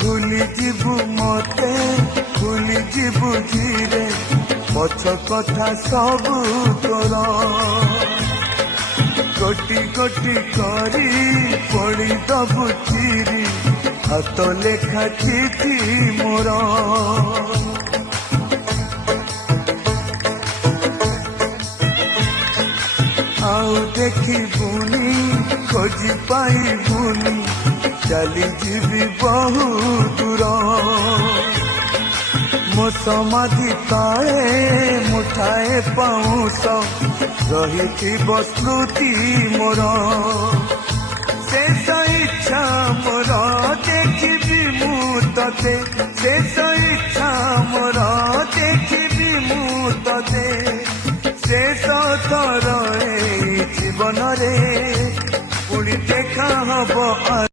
भूली जीवु मते भूली जीवु धीरे पछ कथा सब तोर गोटी गोटी करी पड़ी दबु चिरी हाथ लेखा चिठी मोर आउ देखी बुनी खोजी पाई बुनी चली जीवी बहु दूर मो समाधि ताए मुठाए पाऊस रही स्मृति मोर शेष इच्छा मोर देखी मु ते शेष इच्छा मोर देखी मु ते शेष थर जीवन रे पुणी देखा हब